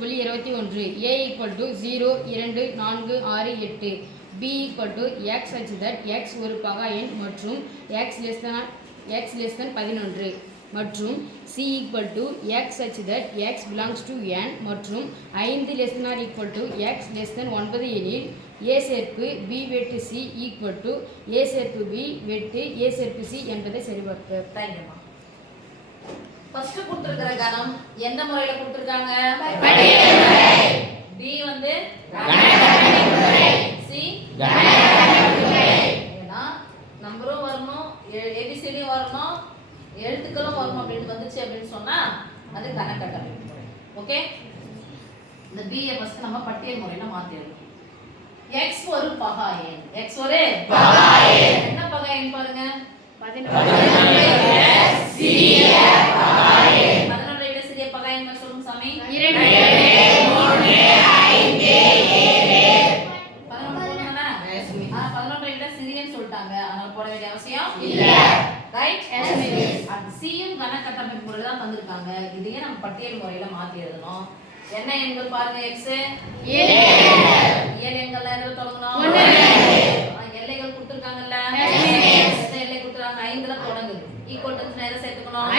3.21 a = 0 2 4 6 8 b = x such that x ஒரு பகா எண் மற்றும் x less than 11 மற்றும் c = x such that x belongs to n மற்றும் 5 ≤ x less than 9 எனில் a சேர்ப்பு b வெட்டு c = a சேர்ப்பு b வெட்டு a சேர்ப்பு c என்பதை சரிபார்க்க. தேங்க்யூமா. ஃபர்ஸ்ட் கொடுத்திருக்கிற கணம் எந்த முறையில கொடுத்திருக்காங்க? b வந்து கணக்கட்டமை முறை, c கணக்கட்டமை முறை. ஏனா நம்பரும் வரணும், abcd வரணும், எழுத்துக்களும் வரணும் அப்படினு வந்துச்சு அப்படினு சொன்னா அது கணக்கட்டமை முறை. ஓகே, இந்த b ஐ ஃபர்ஸ்ட் நம்ம பட்டியல் முறையில மாத்திரலாம். x ஒரு பகா எண், x ஒரு பகா எண். என்ன பகா எண் பாருங்க? 11 சிறிய பகா எண். 11 விட சிறிய பகா எண் சொல்லுங்க சாமி. 2 3 5 7 11 போடுறேனா? 11 விட சிறியன்னு சொல்லிட்டாங்க, அதனால போட வேண்டிய அவசியம் இல்ல. ரைட்? அது சியும் கணக்கட்டமைப்பு முறையில தான் தந்திருக்காங்க. இதையே நம்ம பட்டியல் முறையில மாத்தி எழுதணும். என்ன எண்கள் பாருங்க? x 7 எண்கள் எதுல தொடங்கணும்? 1 எல்லைகள் கொடுத்திருக்காங்கல்ல, எல்லை கொடுத்திருக்காங்க 5ல தொடங்குது. ஈக்குவல் டு நேரா சேர்த்துக்கணும்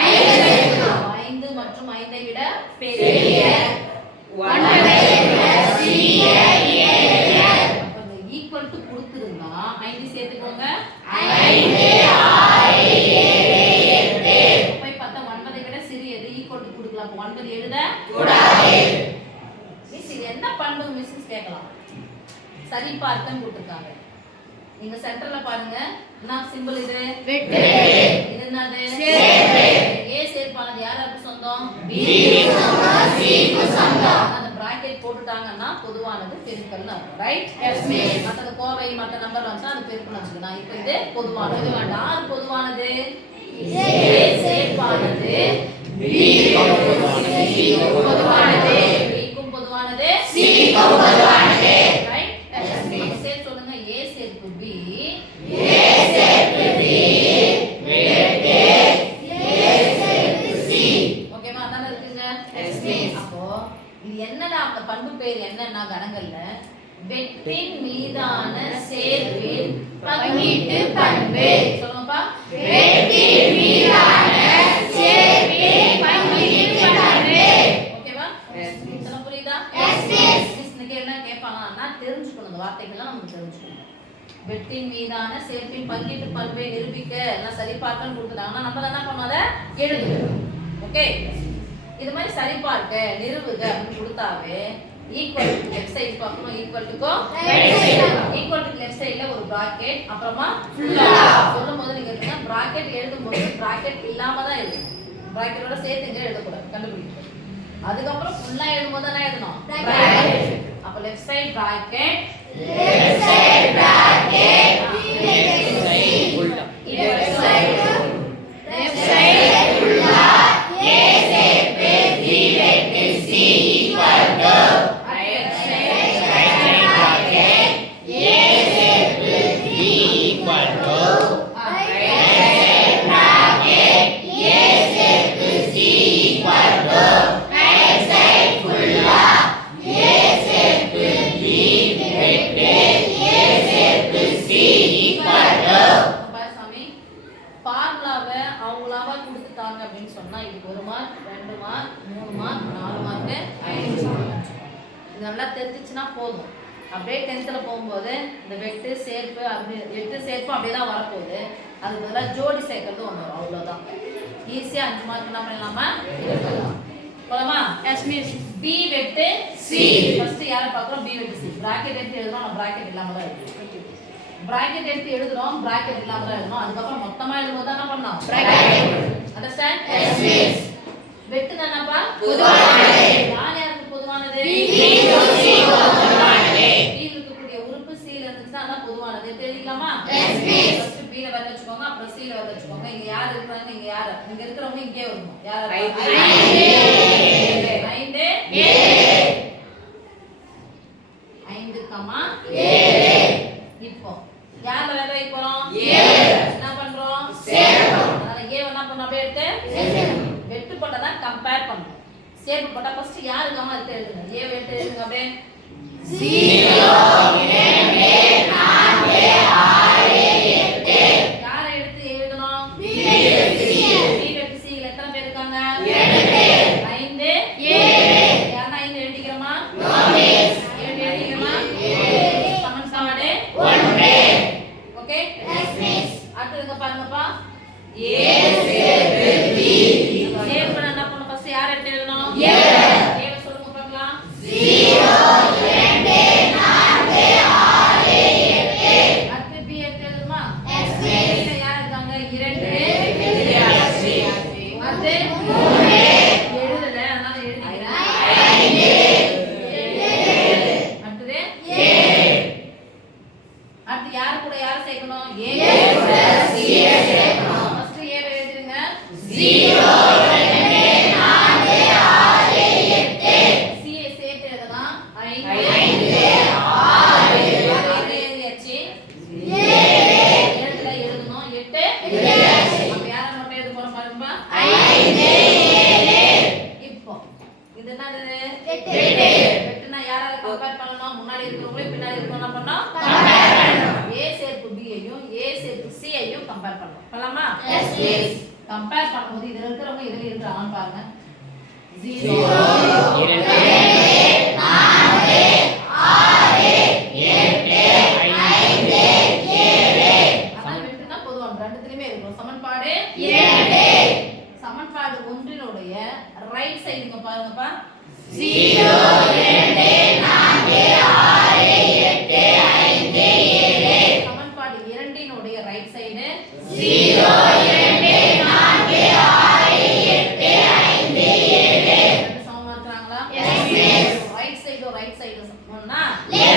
5 மற்றும் 5 ஐ விட பெரிய 1 ஐ விட சிறிய 7. அப்ப இந்த ஈக்குவல் டு கொடுத்திருந்தா 5 சேர்த்துக்கோங்க 5 6 7 8 போய் பார்த்தா 9 ஐ விட சிறியது ஈக்குவல் டு கொடுக்கலாம். அப்ப 9 எழுத கூடாது. மிஸ் இது என்ன பண்பு மிஸ் கேட்கலாம். சரி பார்த்தம் கொடுத்திருக்காங்க. நீங்க சென்டர்ல பாருங்க, என்ன சிம்பல் இது? வெட்டு. இது என்னது? சேர்ப்பு. a சேர்ப்பானது யாருக்கு சொந்தம்? b க்கு சொந்தம், c க்கு சொந்தம். அந்த பிராக்கெட் போட்டுட்டாங்கன்னா பொதுவானது பெருக்கல்னு அர்த்தம். ரைட்? Yes miss. மத்த கோவை மத்த நம்பர் வந்தா அது பெருக்கல் வச்சுக்கலாம். இப்போ இது பொதுவானது. யார் பொதுவானது? a சேர்ப்பானது b க்கு பொதுவானது, b க்கும் பொதுவானது, c க்கும் பொதுவானது. ரைட்? Yes miss. சேர்த்து சொல்லுங்க. a சேர்ப்பு b, a சேர்ப்பு b வெட்டு a சேர்ப்பு c. ஓகேவா? அதானே இருக்குங்க. Yes miss. அப்போ இது என்னடா அந்த பண்பு பேர் என்னன்னா கணங்கள்ல வெட்டின் மீதான சேர்ப்பின் பங்கீட்டு பண்பு. சொல்லுங்கப்பா. வெட்டின் மீதான சேர்ப்பின் பங்கீட்டு பண்பு. ஓகேவா? Yes miss. இதெல்லாம் புரியுதா? Yes miss. மிஸ் என்ன கேட்பாங்கன்னா தெரிஞ்சுக்கணும், இந்த வார்த்தைகள்லாம் நமக்கு தெரிஞ்சுக்கணும். வெட்டின் மீதான சேர்ப்பின் பங்கீட்டு பண்பை நிரூபிக்க நான் சரி பார்க்கன்னு கொடுத்துட்டாங்கன்னா நம்ம என்ன பண்ணோம்? அதை எழுதுவோம். ஓகே, இது மாதிரி சரி பார்க்க நிரூபுக அப்படின்னு கொடுத்தாவே ஈக்குவல் டு லெஃப்ட் சைடு பார்க்கணும், ஈக்குவல் டுக்கோ ஈக்குவல் டு லெஃப்ட் சைடுல ஒரு பிராக்கெட், அப்புறமா ஃபுல்லா சொல்லும்போது நீங்க என்ன பிராக்கெட் எழுதும்போது பிராக்கெட் இல்லாம தான் எழுதணும். பிராக்கெட்டோட சேர்த்துங்க எழுதக்கூடாது, கண்டுபிடிக்கணும். அதுக்கப்புறம் ஃபுல்லா எழுதும்போது என்ன எழுதணும்? பிராக்கெட். அப்ப left side bracket, left side bracket, left side ஃபுல்லா a சேர்ப்பு b வெட்டு c equal to right side bracket a சேர்ப்பு b equal to right side bracket a சேர்ப்பு c equal to right side ஃபுல்லா a சேர்ப்பு b வெட்டு a சேர்ப்பு c equal to. பாரு சாமி, ஃபார்முலாவை அவங்களாவா கொடுத்துட்டாங்க அப்படின்னு சொன்னா இதுக்கு 1 mark, 2 mark, 3 mark, 4 mark, 5 mark. இது நல்லா தெரிஞ்சிச்சுன்னா போதும். அப்படியே 10th போகும்போது இந்த வெட்டு சேர்ப்பு அப்படி வெட்டு சேர்ப்பு அப்படியே தான் வரப்போகுது. அதுக்கு பதிலாக ஜோடி சேர்க்கறது ஒன்று வரும், அவ்வளோதான். ஈஸியாக 5 மார்க் என்ன பண்ணலாமா? போலாமா? Yes miss. b வெட்டு c. ஃபர்ஸ்ட் யாரை பார்க்குறோம்? b வெட்டு c. பிராக்கெட் எடுத்து எழுதுறோம், நம்ம பிராக்கெட் இல்லாம தான் எழுதுறோம். பிராக்கெட் எடுத்து எழுதுறோம், பிராக்கெட் இல்லாம தான் எழுதுறோம். அதுக்கப்புறம் மொத்தமா எழுதும்போது என்ன பண்ணலாம்? பிராக்கெட். அண்டர்ஸ்டாண்ட்? Yes miss. வெட்டு தானப்பா பொதுவானது. யார் யாருக்கு பொதுவானது? b க்கு c க்கு பொதுவானது. b ல இருக்கக்கூடிய உறுப்பு c ல இருந்துச்சுன்னா அதான் பொதுவானது. தெரியுமா? Yes miss. ஃபர்ஸ்ட் b ல வர வச்சுக்கோங்க, அப்புறம் c ல வர வச்சுக்கோங்க. இங்க யார் இருக்காங்க? இங்க யார்? இங்க இருக்கிறவங்க இங்கே வரணும். யார்? 5 5 7 5, 7. இப்போ யார் வர வைக்க போறோம்? 7. என்ன பண்றோம்? சேர்க்கணும். அதனால a என்ன பண்ணணும்? அப்படியே எடுத்து வெட்டு போட்டா தான் கம்பேர் பண்ணணும். சேர்ப்பு போட்டா ஃபர்ஸ்ட் யார் இருக்காங்க அதை எழுதுங்க. ஏ எடுத்து எழுதுங்க அப்படியே. 0 2 4 6 8. யாரை எடுத்து எழுதணும்? B வெட்டு C. B வெட்டு C ல எத்தனை பேர் இருக்காங்க? 2 பேர். 5 7. யாரா 5 எழுதிக்கிறோமா? No miss. 7 எழுதிக்கிறோமா? சமன்பாடு 1. ஓகே. Yes miss. அடுத்து பாருங்கப்பா. A சேர்த்து B. சேவ் பண்ண என்ன பண்ணணும்? ஃபர்ஸ்ட் யாரை எடுத்து எழுதணும்? A. ஏவ சொல்லுங்க பார்க்கலாம். 0 2 4 6 8. அடுத்து B எடுத்து எழுதுமா? Yes miss. இதுல யார் இருக்காங்க? 2 வித்தியாசி. அடுத்து 3 எழுதல அதனால எழுதிக்கிறேன். 5 அடுத்து 7. அடுத்து யார் கூட யார் சேர்க்கணும்? A A plus C சேர்க்கணும். ஃபர்ஸ்ட் A வை எழுதுங்க. 0 2 4 6 8. C ஐ சேர்த்து எழுதலாம். 5 5 6 எழுதியாச்சு. 7 எழுதல எழுதணும். 8 வித்தியாசி. அப்ப யாரை மட்டும் எழுத போறோம் பாருங்கப்பா. 5 7. இப்போ இது என்னது? எட்டு. எட்டுனா யாரால கம்பேர் பண்ணணும்? முன்னாடி இருக்கிறவங்களையும் பின்னாடி இருக்கிறவங்க என்ன பண்ணணும்? Compare பண்ணணும். A சேர்ப்பு B ஐயும் A சேர்ப்பு C ஐயும் கம்பேர் பண்ணணும். பண்ணலாமா? Yes miss. கம்பேர் பண்ணும்போது இதுல இருக்கிறவங்க இதுல இருக்கிறாங்கன்னு பாருங்க. 0 0 2 4 6 8 5 7. அதனால வெட்டுனா பொதுவான ரெண்டுத்துலயுமே இருக்கும். சமன்பாடு 2. சமன்பாடு ஒன்றினுடைய ரைட் சைடுங்க பாருங்கப்பா. 0 2 4 6 8 5 7. சமன்பாடு இரண்டினுடைய ரைட் சைடு 0 2 4 6 8 5 7. ரெண்டு சமமா இருக்காங்களா? Yes miss. ரைட் சைடு ஒன்னா Left